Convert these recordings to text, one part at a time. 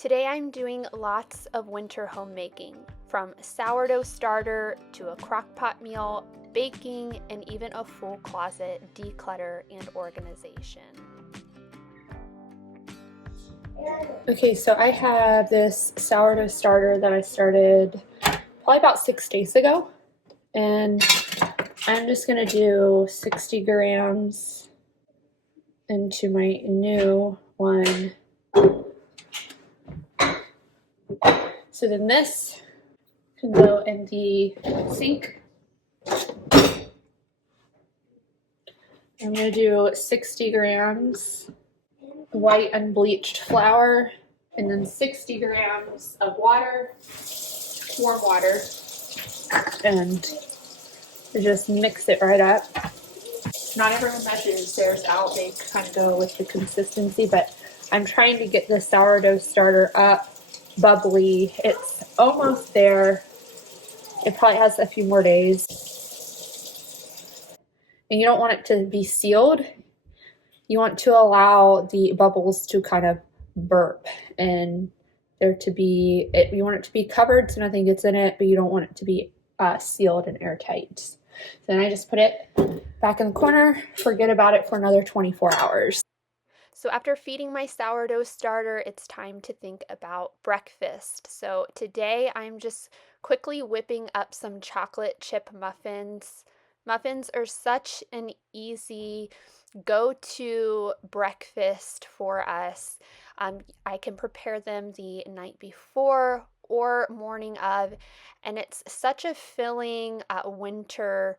Today I'm doing lots of winter homemaking, from sourdough starter to a crockpot meal, baking, and even a full closet declutter and organization. Okay, so I have this sourdough starter that I started probably about 6 days ago, and I'm just gonna do 60 grams into my new one. So then this can go in the sink. I'm gonna do 60 grams white unbleached flour, and then 60 grams of water, warm water, and just mix it right up. Not everyone measures theirs out, they kind of go with the consistency, but I'm trying to get the sourdough starter up, bubbly. It's almost there. It probably has a few more days. And you don't want it to be sealed. You want to allow the bubbles to kind of burp and there to be, you want it to be covered so nothing gets in it, but you don't want it to be sealed and airtight. So then I just put it back in the corner, forget about it for another 24 hours. So after feeding my sourdough starter, it's time to think about breakfast. So today I'm just quickly whipping up some chocolate chip muffins. Muffins are such an easy go-to breakfast for us. I can prepare them the night before or morning of, and it's such a filling winter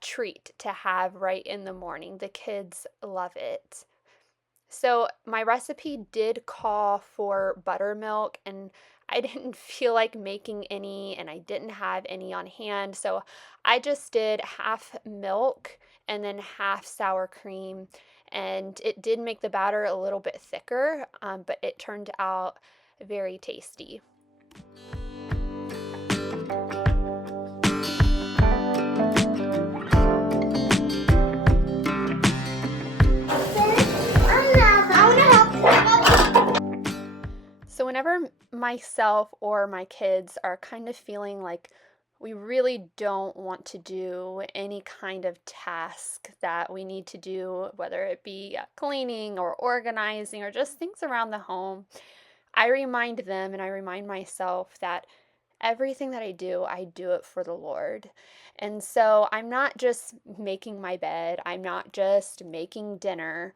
treat to have right in the morning. The kids love it. So my recipe did call for buttermilk, and I didn't feel like making any, and I didn't have any on hand. So I just did half milk and then half sour cream. And it did make the batter a little bit thicker, but it turned out very tasty. So whenever myself or my kids are kind of feeling like we really don't want to do any kind of task that we need to do, whether it be cleaning or organizing or just things around the home, I remind them and I remind myself that everything that I do it for the Lord. And so I'm not just making my bed, I'm not just making dinner.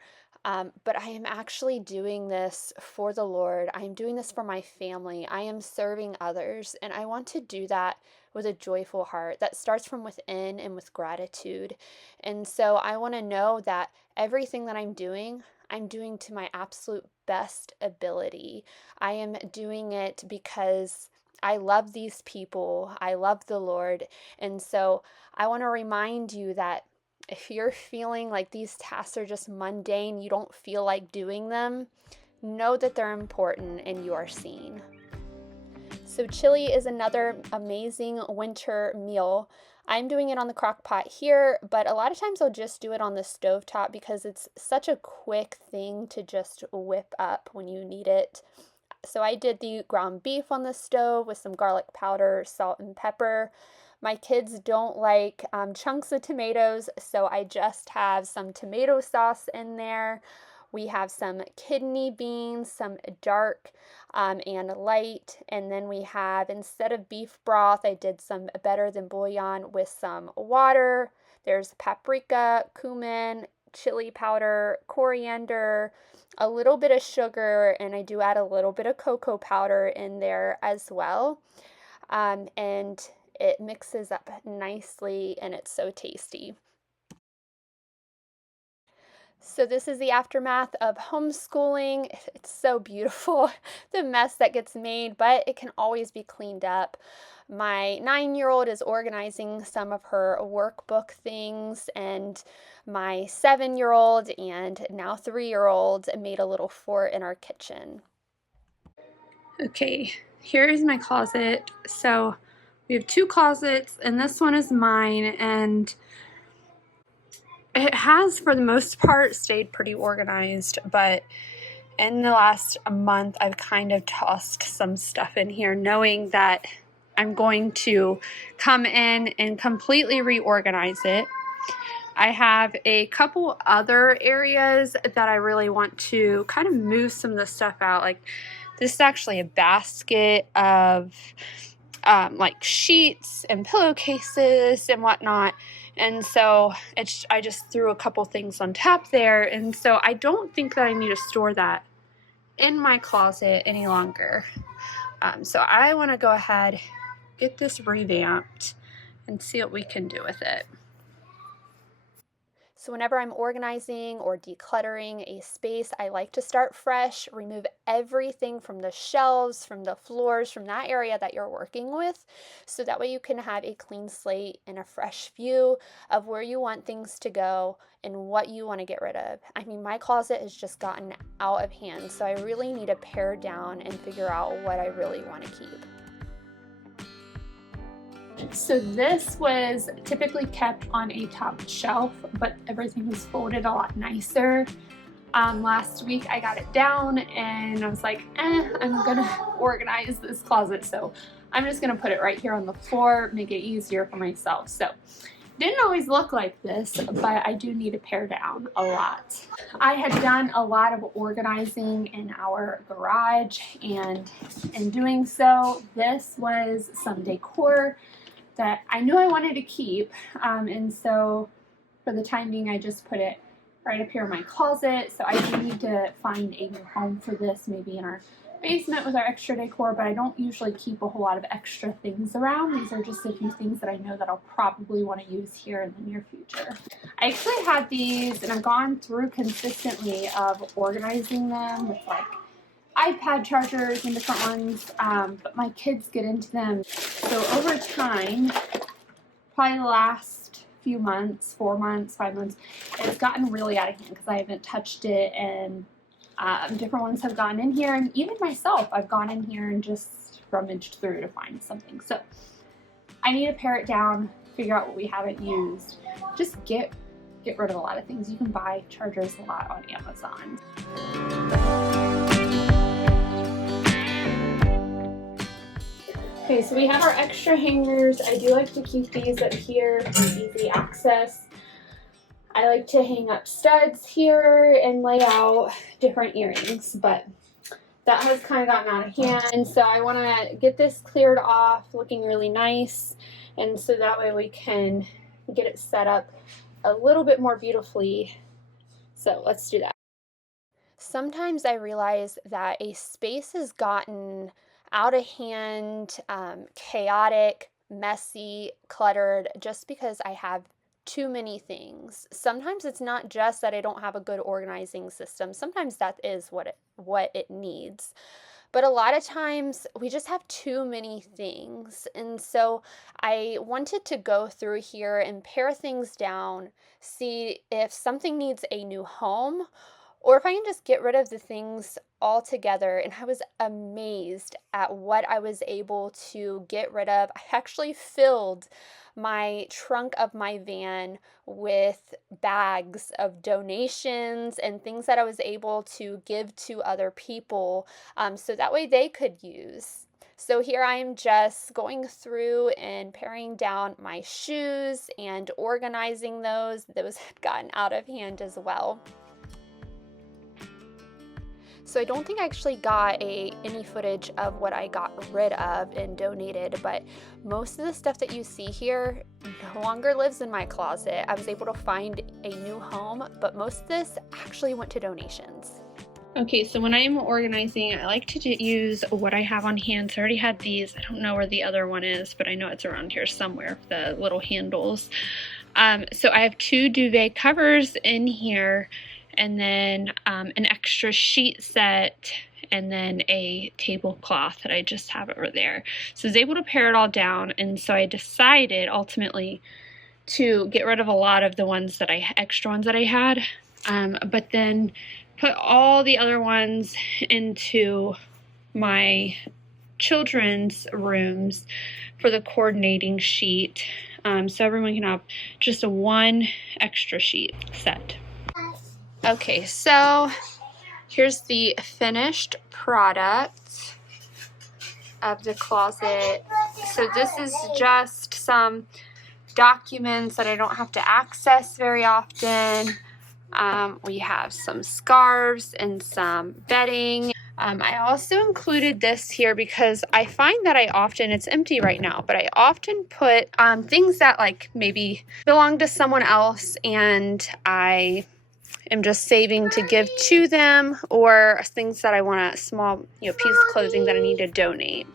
But I am actually doing this for the Lord. I am doing this for my family. I am serving others. And I want to do that with a joyful heart that starts from within and with gratitude. And so I want to know that everything that I'm doing to my absolute best ability. I am doing it because I love these people. I love the Lord. And so I want to remind you that if you're feeling like these tasks are just mundane, you don't feel like doing them, know that they're important and you are seen. So chili is another amazing winter meal. I'm doing it on the crock pot here, but a lot of times I'll just do it on the stovetop because it's such a quick thing to just whip up when you need it. So I did the ground beef on the stove with some garlic powder, salt, and pepper. My kids don't like chunks of tomatoes, so I just have some tomato sauce in there. We have some kidney beans, some dark and light, and then we have, instead of beef broth, I did some better than bouillon with some water. There's paprika, cumin, chili powder, coriander, a little bit of sugar, and I do add a little bit of cocoa powder in there as well. And it mixes up nicely and it's so tasty. So this is the aftermath of homeschooling. It's so beautiful, the mess that gets made, but it can always be cleaned up. My 9-year-old is organizing some of her workbook things, and my 7-year-old and now 3-year-old made a little fort in our kitchen. Okay, here's my closet. So we have 2 closets, and this one is mine, and it has, for the most part, stayed pretty organized, but in the last month, I've kind of tossed some stuff in here, knowing that I'm going to come in and completely reorganize it. I have a couple other areas that I really want to kind of move some of the stuff out. Like, this is actually a basket of like sheets and pillowcases and whatnot. And so I just threw a couple things on top there. And so I don't think that I need to store that in my closet any longer. So I want to go ahead, get this revamped, and see what we can do with it. So whenever I'm organizing or decluttering a space, I like to start fresh, remove everything from the shelves, from the floors, from that area that you're working with, so that way you can have a clean slate and a fresh view of where you want things to go and what you want to get rid of. I mean, my closet has just gotten out of hand, so I really need to pare down and figure out what I really want to keep. So this was typically kept on a top shelf, but everything was folded a lot nicer. Last week I got it down and I was like, I'm gonna organize this closet, so I'm just gonna put it right here on the floor, make it easier for myself. So didn't always look like this, but I do need to pare down a lot. I had done a lot of organizing in our garage, and in doing so, this was some decor that I knew I wanted to keep, and so for the time being I just put it right up here in my closet. So I do need to find a new home for this, maybe in our basement with our extra decor, but I don't usually keep a whole lot of extra things around. These are just a few things that I know that I'll probably want to use here in the near future. I actually had these, and I've gone through consistently of organizing them with like iPad chargers and different ones, but my kids get into them. So over time, probably the last few months, 4 months, 5 months, it's gotten really out of hand because I haven't touched it, and different ones have gone in here, and even myself, I've gone in here and just rummaged through to find something. So I need to pare it down, figure out what we haven't used, just get rid of a lot of things. You can buy chargers a lot on Amazon. Okay, so we have our extra hangers. I do like to keep these up here for easy access. I like to hang up studs here and lay out different earrings, but that has kind of gotten out of hand. So I want to get this cleared off, looking really nice, and so that way we can get it set up a little bit more beautifully. So let's do that. Sometimes I realize that a space has gotten out of hand, chaotic, messy, cluttered, just because I have too many things. Sometimes it's not just that I don't have a good organizing system. Sometimes that is what it needs. But a lot of times we just have too many things. And so I wanted to go through here and pare things down, see if something needs a new home, or if I can just get rid of the things altogether. And I was amazed at what I was able to get rid of. I actually filled my trunk of my van with bags of donations and things that I was able to give to other people, so that way they could use. So here I am just going through and paring down my shoes and organizing those. Those had gotten out of hand as well. So I don't think I actually got any footage of what I got rid of and donated, but most of the stuff that you see here no longer lives in my closet. I was able to find a new home, but most of this actually went to donations. Okay, so when I'm organizing, I like to use what I have on hand. So I already had these. I don't know where the other one is, but I know it's around here somewhere, the little handles. So I have 2 duvet covers in here, and then an extra sheet set, and then a tablecloth that I just have over there. So I was able to pare it all down, and so I decided ultimately to get rid of a lot of the extra ones that I had, but then put all the other ones into my children's rooms for the coordinating sheet, so everyone can have just a 1 extra sheet set. Okay, so Here's the finished product of the closet. So this is just some documents that I don't have to access very often. We have some scarves and some bedding. I also included this here because I find that it's empty right now, but I often put things that like maybe belong to someone else and I am just saving to give to them, or things that I want a small piece of clothing that I need to donate.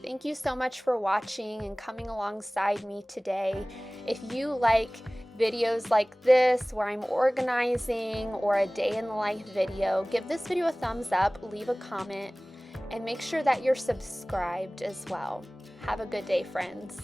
Thank you so much for watching and coming alongside me today. If you like videos like this where I'm organizing, or a day in the life video, give this video a thumbs up, leave a comment, and make sure that you're subscribed as well. Have a good day, friends.